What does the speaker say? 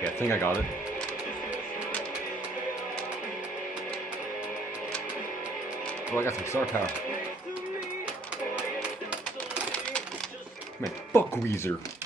Okay, I think I got it. Oh, I got some star power. Man, fuck Weezer.